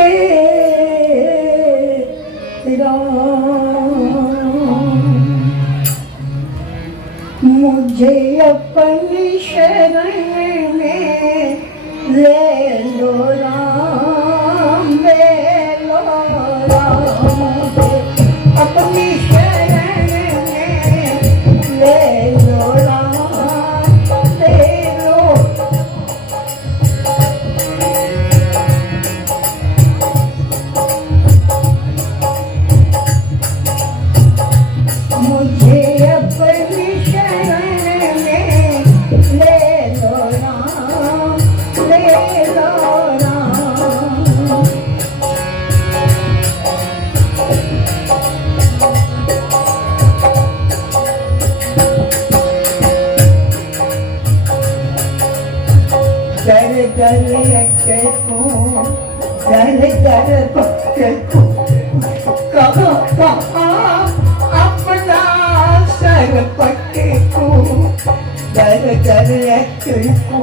हे राम मुझे अपनी शरण में ले लो राम, ले लो राम, अपनी शरण में ले लो राम, ले लो। मुझे अपनी शरण में ले लो राम, ले लो राम। दर दर को दर दर को कहाँ कहाँ अपना सर पटको, दर दर को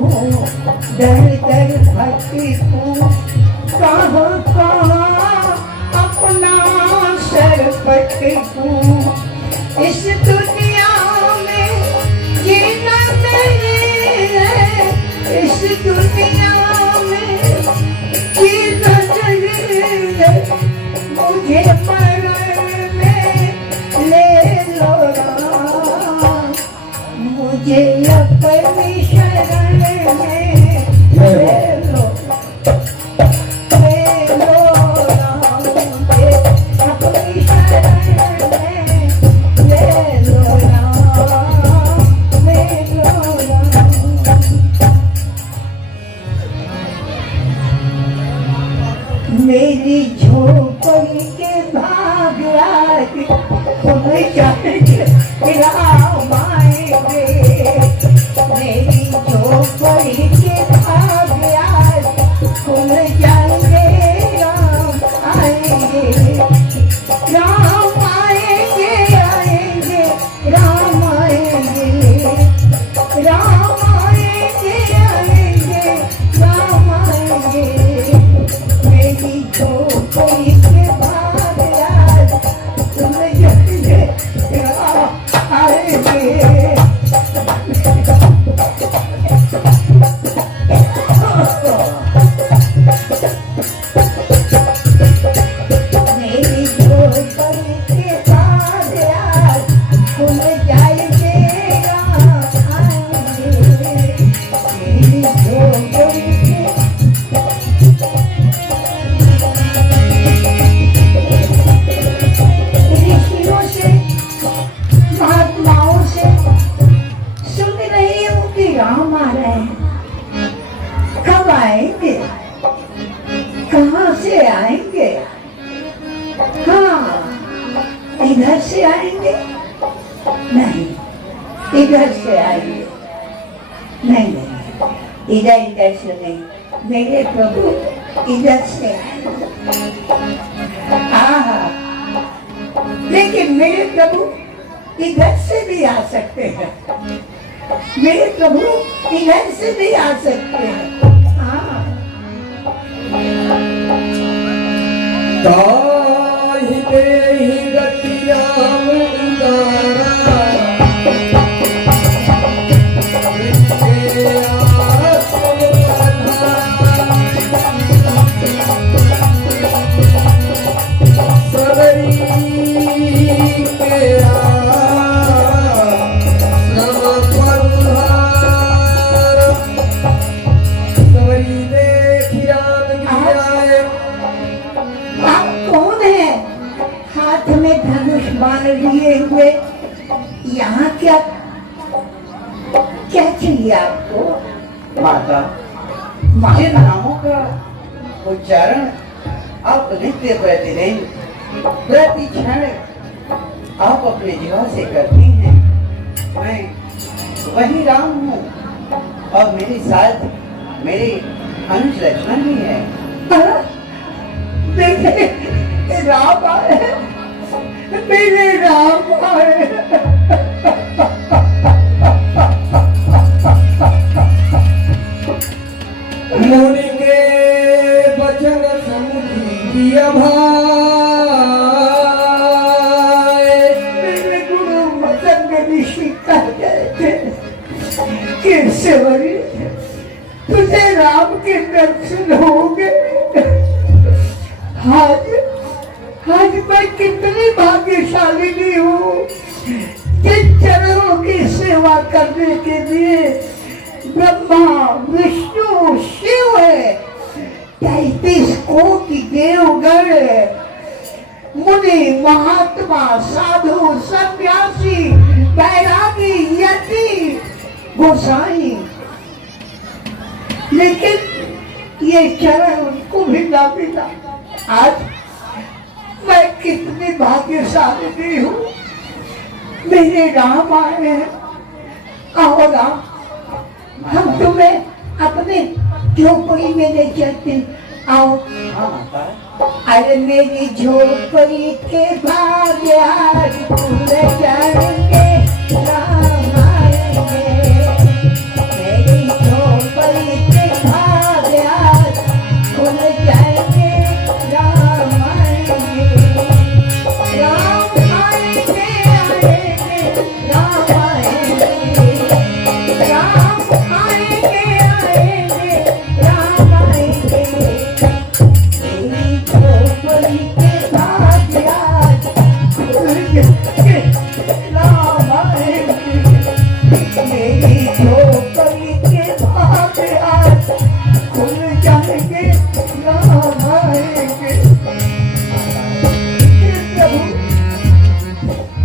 दर दर भटको, कहाँ कहाँ अपना सर पटको। इस दुनिया में जीना नहीं है, इस दुनिया में जीना नहीं है, मुझे मरण में ले लो राम, मुझे अपनी शरण में ले लो, ले लो राम, मुझे अपनी शरण में ले लो राम, ले लो राम। मेरी झोपड़ी के भाग आज खुल जाएंगे राम आएंगे, मेरी झोपड़ी के भाग आज खुल जाएंगे राम आएंगे, राम आएंगे आएंगे राम आएंगे, राम आएंगे आएंगे राम आएंगे। मेरी झोपड़ी के भाग आज खुल जाएंगे राम आएंगे। मेरी झोपड़ी के भाग आज खुल जाएंगे राम आएंगे, मेरी झोपड़ी के ऋषियों से महात्माओं से सुन रही हूँ कि राम आ रहे हैं, कब आएंगे, कहाँ से आएंगे? हाँ, इधर से आएंगे? नहीं, इधर से आएंगे? नहीं नहीं, इधर इधर से नहीं, मेरे प्रभु इधर से आएंगे। हाँ, लेकिन मेरे प्रभु इधर से भी आ सकते हैं, मेरे प्रभु इधर से भी आ सकते हैं। हाँ, ताहि देहि गतियाम उदारा, विद्ये आसन प्रधान, सबरी के नम परुहार, सबरी देखी राम की आए। आप कौन है हाथ में धनुष बाण लिए हुए? यहाँ क्या क्या चाहिए आपको? माता, माता? जिन नामों का उच्चारण आप नित्य प्रतिदिन प्रति क्षण आप अपने जीवन से करती हैं, मैं वही राम हूँ और मेरे साथ मेरे अनुज लक्ष्मण भी है। मेरे राम आए, मेरे राम आए। मुनि के बचन समुझी सेवरी, तुझे राम के दर्शन हो गए। आज आज मैं कितनी भाग्यशालिनी हूँ, जिन चरणों की सेवा करने के लिए ब्रह्मा विष्णु शिव है, 33 कोटि देवगण, मुनि महात्मा साधु सन्यासी बैरागी यति गोसाई, लेकिन ये चरण उनको भी ना मिला। आज मैं कितनी भाग्यशाली हूँ, मेरे राम आए हैं। आओ राम, हम तुम्हें अपने झोपड़ी में ले चलते। आओ। हाँ माता। अरे मेरी झोपड़ी के भाग्य आज खुल जाएंगे, राम आएंगे। मेरी झोपड़ी के भाग्य आज खुल जाएंगे, राम आएंगे। राम आएंगे, आएंगे, राम आएंगे। राम आएंगे, आएंगे, राम आएंगे। मेरी झोपड़ी के भाग्य आज खुल जाएंगे, राम आएंगे। मेरी झोपड़ी के भाग्य आज खुल जाएंगे, राम आएंगे। हे प्रभु,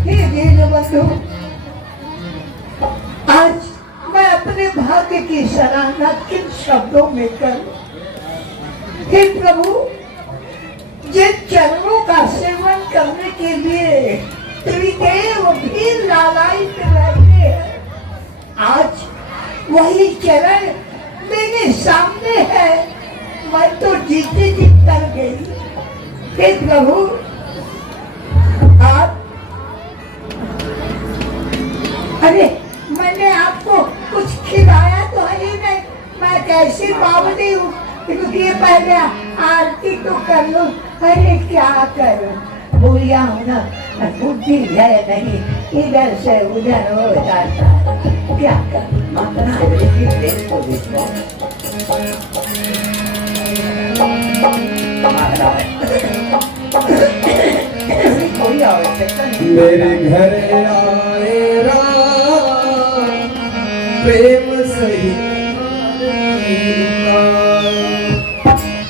हे दीनबंधु, आज मैं अपने भाग्य की सराहना किन शब्दों में करूं? हे प्रभु, जिन चरणों का सेवन करने के लिए त्रिदेव भी लालायित रहते हैं, आज वही चरण मेरे सामने है, मैं तो जीते जी कर गई। हे प्रभु, आप, अरे मैंने आपको कुछ खिलाया तो है ही नहीं, मैं कैसी बावली हूँ। रुकिए, पहले आरती तो कर लो। अरे क्या करूँ, बुढ़िया हूँ ना, बुद्धि है नहीं, इधर से उधर हो जाता है, क्या करूँ। माता सेवरी की प्रेम को देखो। माता, ऐसी कोई आवश्यकता नहीं। मेरे घर आए राम, प्रेम सहित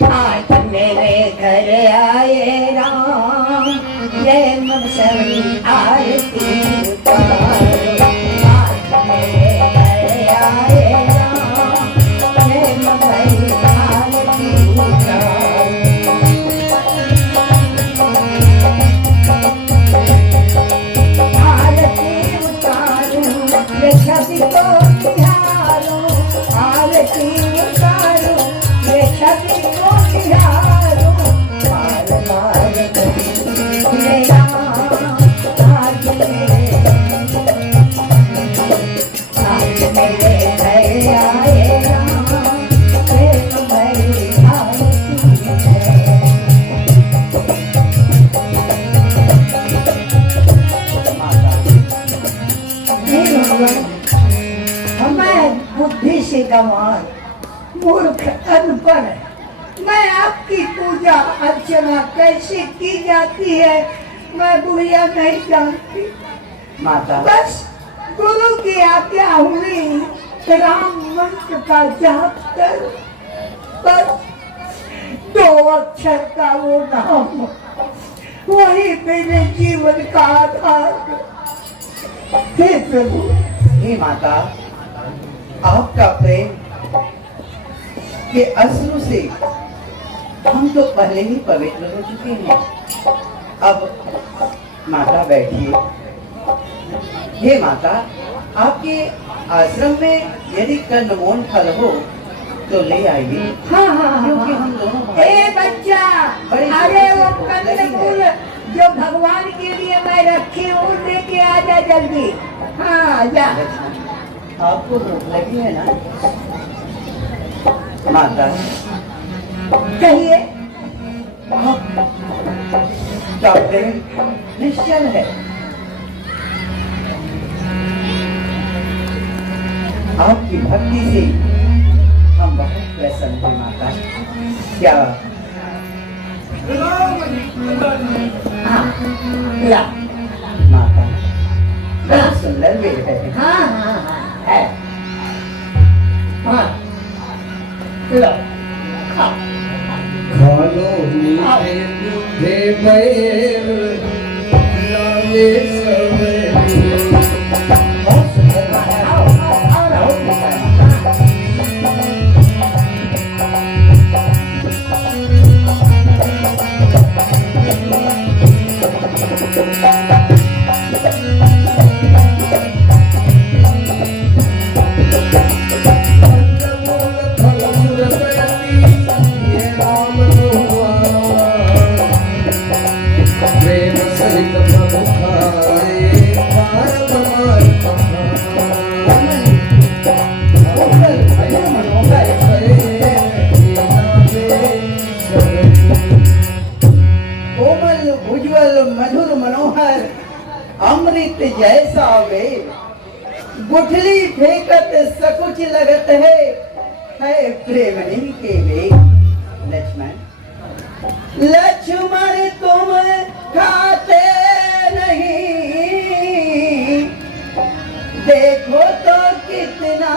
आज मेरे घर आए राम, जय मन सभी आरती उतारो। आज मेरे घर आए राम, जय मन सभी आरती उतारो। आरती उतारो, ये छवि को निहारो। आरती उतारो, ये छवि को निहारो। मार मार मेरे राम, आज मेरे घर आए राम, प्रेम भरी आरती है। मैं बुद्धि से गंवार, मूर्ख अनपढ़, मैं आपकी पूजा अर्चना कैसे की जाती है मैं बुढ़िया नहीं जानती। माता, बस गुरु की आज्ञा हुई, राम मंत्र का जाप कर, बस 2 अक्षर का वो नाम, वही मेरे जीवन का आधार। हे प्रभु, हे माता, आपका प्रेम के अश्रु से हम तो पहले ही पवित्र हो चुके हैं। अब माता बैठिए। हे माता, आपके आश्रम में यदि कंदमूल फल हो तो ले आइए। हाँ हाँ क्योंकि हम दोनों भाई- ए बच्चा, बड़ी अरे वो छोटी सी कंदमूल जो भगवान के लिए मैं रखी हूँ लेके आ जा जल्दी। हाँ जा। आपको भूख लगी है ना माता? कहिए। का प्रेम निश्चल है। आपकी भक्ति से हम बहुत प्रसन्न हैं माता। क्या हाँ ला माता, बहुत सुंदर वेद है। हाँ हाँ हाँ है हाँ लो खाओ खालो मीठे मीठे बैर लागे सवेरे। बहुत सुंदर बात है। आओ आओ आओ बहुत मीठा है। प्रेम सहित प्रभु खाए भारत मार कोमल उज्ज्वल मधुर मनोहर अमृत जैसा वे गुठली फेंकत सकुच लगत है प्रेमणी के वे। लक्ष्मण लक्ष्मण तुम खाते नहीं, देखो तो कितना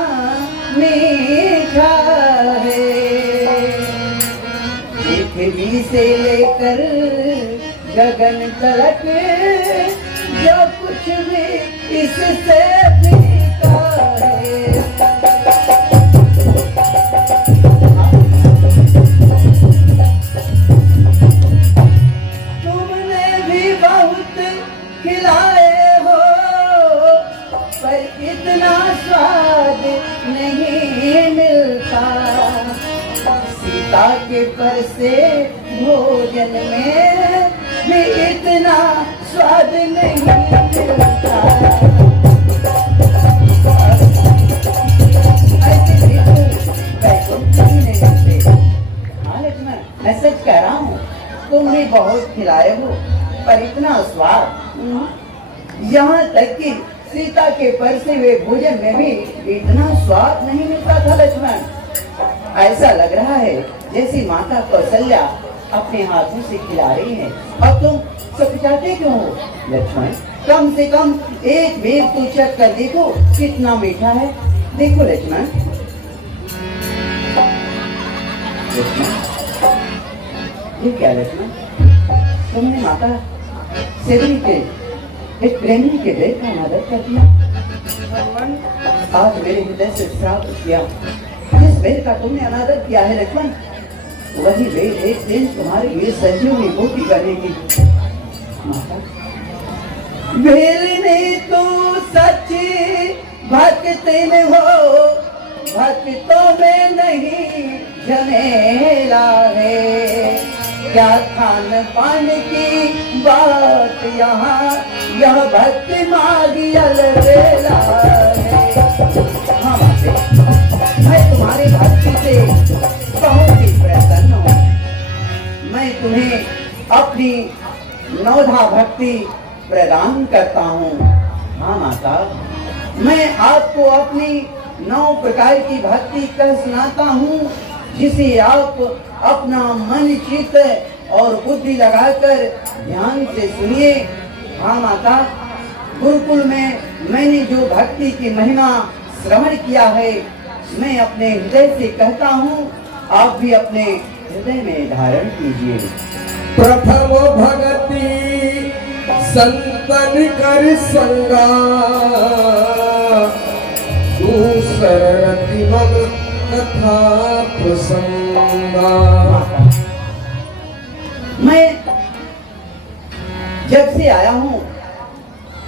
मीठा है। पृथ्वी से लेकर गगन तलक जो कुछ भी इससे फीका है। तुमने भी बहुत खिलाए हो, पर इतना स्वाद नहीं मिलता। सीता के पर से भोजन में भी इतना स्वाद नहीं मिलता। ऐसे भी तो वैकुंठ ही नहीं मिलते। हाँ लक्ष्मण, मैं सच कह रहा हूँ, तुम भी बहुत खिलाए हो, पर इतना स्वाद यहाँ तक कि सीता के परसे हुए भोजन में भी इतना स्वाद नहीं मिलता था। लक्ष्मण, ऐसा लग रहा है जैसी माता कौशल्या अपने हाथों से खिला रही है, और तुम सकुचाते क्यों हो? लक्ष्मण, कम से कम एक बेर तो चख कर देखो कितना मीठा है। देखो लक्ष्मण। ये क्या लक्ष्मण, तुमने माता सेवरी के एक प्रेमी के दिल का अनादर कर दिया। आज मेरे हृदय से श्राप किया। जिस वेद का तुमने अनादर किया है लक्ष्मण, वही वेद एक दिन तुम्हारे लिए संजीवनी बूटी बनेगी। माता, वेलने तो सच्ची भक्त में हो, भक्तों में नहीं झमेला है। क्या खान पान की बात यहाँ, यह भक्ति मागी अलबेला है। हाँ माते, मैं तुम्हारी भक्ति से बहुत ही प्रसन्न हूँ। मैं तुम्हें अपनी नवधा भक्ति प्रदान करता हूँ। हाँ माता, मैं आपको अपनी 9 प्रकार की भक्ति कह सुनाता हूँ, जिसे आप अपना मन चित्त और बुद्धि लगाकर ध्यान से सुनिए। हाँ माता, गुरुकुल में मैंने जो भक्ति की महिमा श्रवण किया है, मैं अपने हृदय से कहता हूँ, आप भी अपने हृदय में धारण कीजिए। प्रथम भगति संतन कर संगा, दूसर रति मम कथा प्रसंगा। मैं जब से आया हूँ,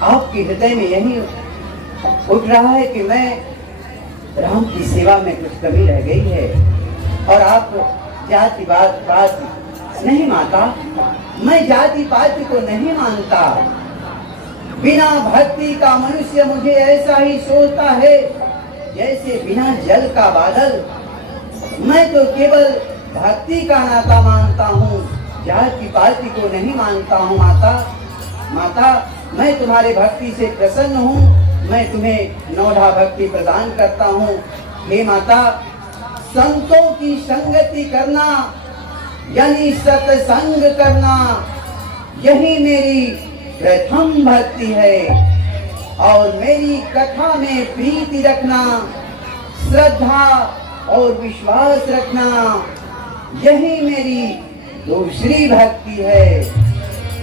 आपके हृदय में यही उठ रहा है कि मैं राम की सेवा में कुछ कमी रह गई है, और आप जाति पात नहीं माता, मैं जाति पात को नहीं मानता। बिना भक्ति का मनुष्य मुझे ऐसा ही सोचता है जैसे बिना जल का बादल। मैं तो केवल भक्ति का नाता मानता हूँ, जाति पाति को नहीं मानता हूँ। माता, मैं तुम्हारे भक्ति से प्रसन्न हूँ, मैं तुम्हें नौधा भक्ति प्रदान करता हूँ। हे माता, संतों की संगति करना यानी सत्संग करना, यही मेरी प्रथम भक्ति है। और मेरी कथा में प्रीति रखना, श्रद्धा और विश्वास रखना, यही मेरी दूसरी भक्ति है।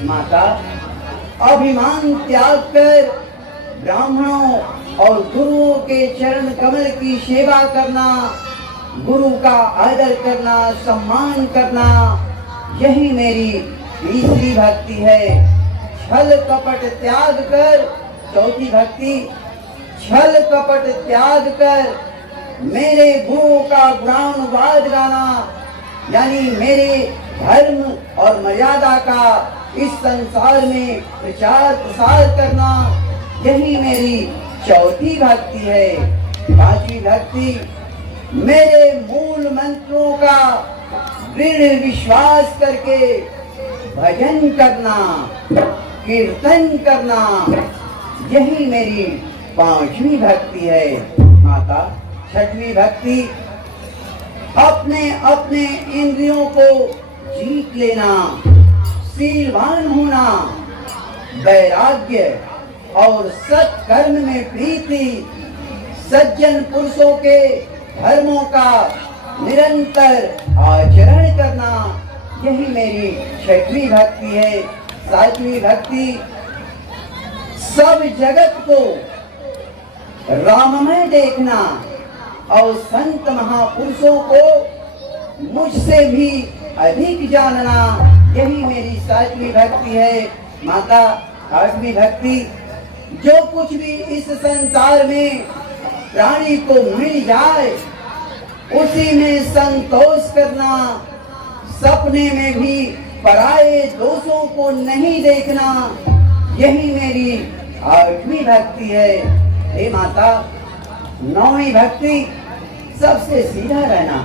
माता, अभिमान त्याग कर ब्राह्मणों और गुरुओं के चरण कमल की सेवा करना, गुरु का आदर करना, सम्मान करना, यही मेरी तीसरी भक्ति है। छल कपट त्याग कर, चौथी भक्ति, छल कपट त्याग कर मेरे गुरु का गुणानुवाद गाना, यानी मेरे धर्म और मर्यादा का इस संसार में प्रचार प्रसार करना, यही मेरी चौथी भक्ति है। पांचवी भक्ति, मेरे मूल मंत्रों का दृढ़ विश्वास करके भजन करना, कीर्तन करना, यही मेरी पांचवी भक्ति है। माता, छठवीं भक्ति, अपने अपने इंद्रियों को जीत लेना, शीलवान होना, वैराग्य और सत्कर्म में प्रीति, सज्जन पुरुषों के धर्मों का निरंतर आचरण करना, यही मेरी छठवीं भक्ति है। सातवीं भक्ति, सब जगत को राममय देखना और संत महापुरुषों को मुझसे भी अधिक जानना, यही मेरी सातवीं भक्ति है। माता, आठवीं भक्ति, जो कुछ भी इस संसार में प्राणी को मिल जाए उसी में संतोष करना, सपने में भी पराये दोषों को नहीं देखना, यही मेरी आठवीं भक्ति है। हे माता, नौवीं भक्ति, सबसे सीधा रहना,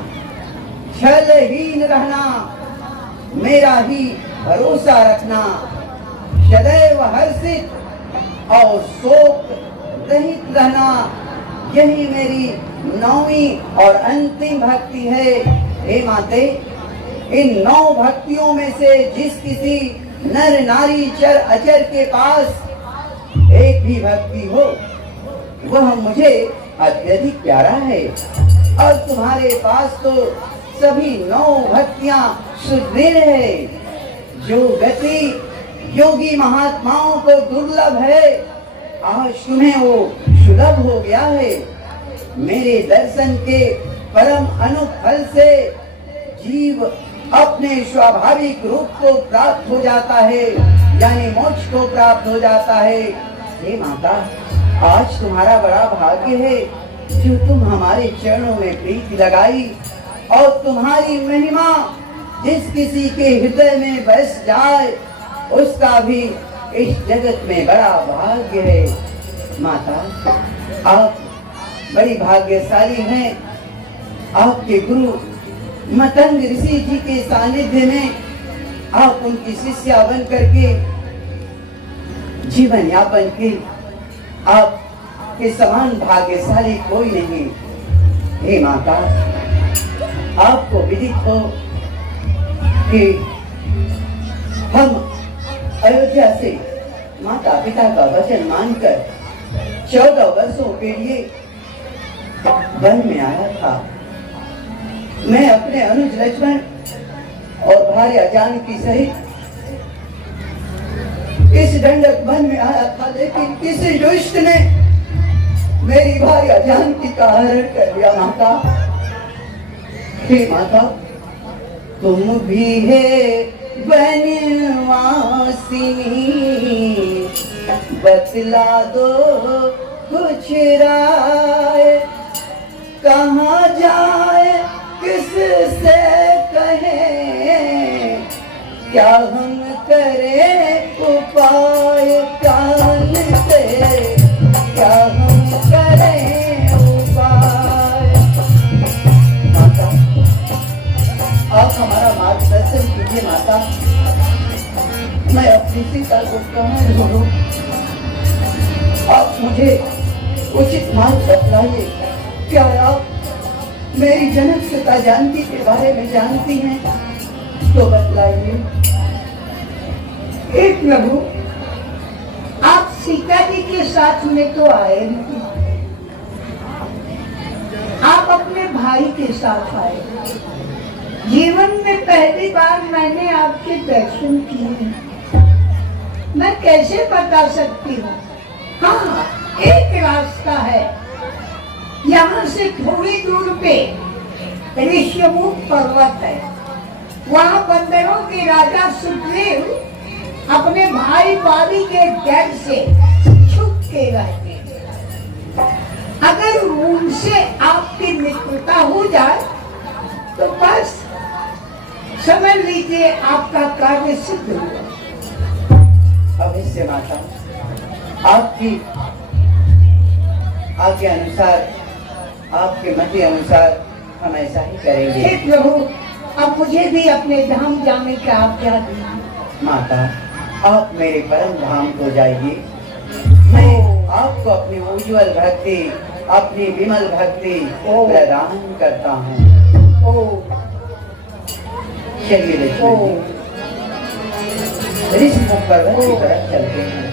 छलहीन रहना, मेरा ही भरोसा रखना, सदैव हर्षित और शोक रहित रहना, यही मेरी नौवीं और अंतिम भक्ति है। हे माते, इन 9 भक्तियों में से जिस किसी नर नारी चर अचर के पास एक भी भक्ति हो, वह मुझे अत्यधिक प्यारा है। और तुम्हारे पास तो सभी 9 भक्तियां सुदृढ़ है। जो गति योगी महात्माओं को दुर्लभ है, आज तुम्हें वो सुलभ हो गया है। मेरे दर्शन के परम अनुफल से जीव अपने स्वाभाविक रूप को प्राप्त हो जाता है, यानी मोक्ष को प्राप्त हो जाता है। हे माता, आज तुम्हारा बड़ा भाग्य है जो तुम हमारे चरणों में प्रीति लगाई, और तुम्हारी महिमा जिस किसी के हृदय में बस जाए उसका भी इस जगत में बड़ा भाग्य है। माता, आप बड़ी भाग्यशाली हैं। आपके गुरु मतंग ऋषि जी के सानिध्य में आप उनकी शिष्या बन करके जीवन यापन की, आप के समान भाग्यशाली कोई नहीं। हे माता, आपको विदित हो कि हम अयोध्या से माता पिता का वचन मानकर 14 वर्षों के लिए वन में आया था। मैं अपने अनुज लक्ष्मण और भार्या जानकी सहित इस दंडक वन में आया था, लेकिन किसी दुष्ट ने मेरी भार्या जानकी का हरण कर लिया। माता, हे माता, तुम भी है वनवासिनी, बतला दो कुछ राय, कहाँ जाए किससे कहें, क्या हम करें उपाय, कान से क्या हम करें उपाय। माता, आप हमारा मार्गदर्शन कीजिए। माता, मैं अपनी सीता को कहाँ ढूंढूं? आप मुझे माँ बतलाइए, क्या आप मेरी जनक सीता जानकी के बारे में जानती हैं? तो बतलाइए। हे प्रभु, आप सीता जी के साथ में तो आए नहीं, आप अपने भाई के साथ आए। जीवन में पहली बार मैंने आपके दर्शन किए, मैं कैसे बता सकती हूँ? हाँ, एक रास्ता है, यहाँ से थोड़ी दूर पे ऋष्यमुख पर्वत है, वहाँ बंदरों के राजा सुग्रीव अपने भाई बाली के डर से छुप के रहते हैं। अगर उनसे आपकी मित्रता हो जाए तो बस समझ लीजिए आपका कार्य सिद्ध हुआ। अवश्य माता, आपकी आज्ञा अनुसार, आपके मत के अनुसार हम ऐसा ही करेंगे। हे प्रभु, अब मुझे भी अपने धाम जाने का आज्ञा दीजिए। माता, आप मेरे परम धाम को जाइए। मैं आपको अपनी उज्ज्वल भक्ति, अपनी विमल भक्ति प्रदान करता हूँ। चलिए ऋषिमुख पर्वत की तरफ चलते हैं।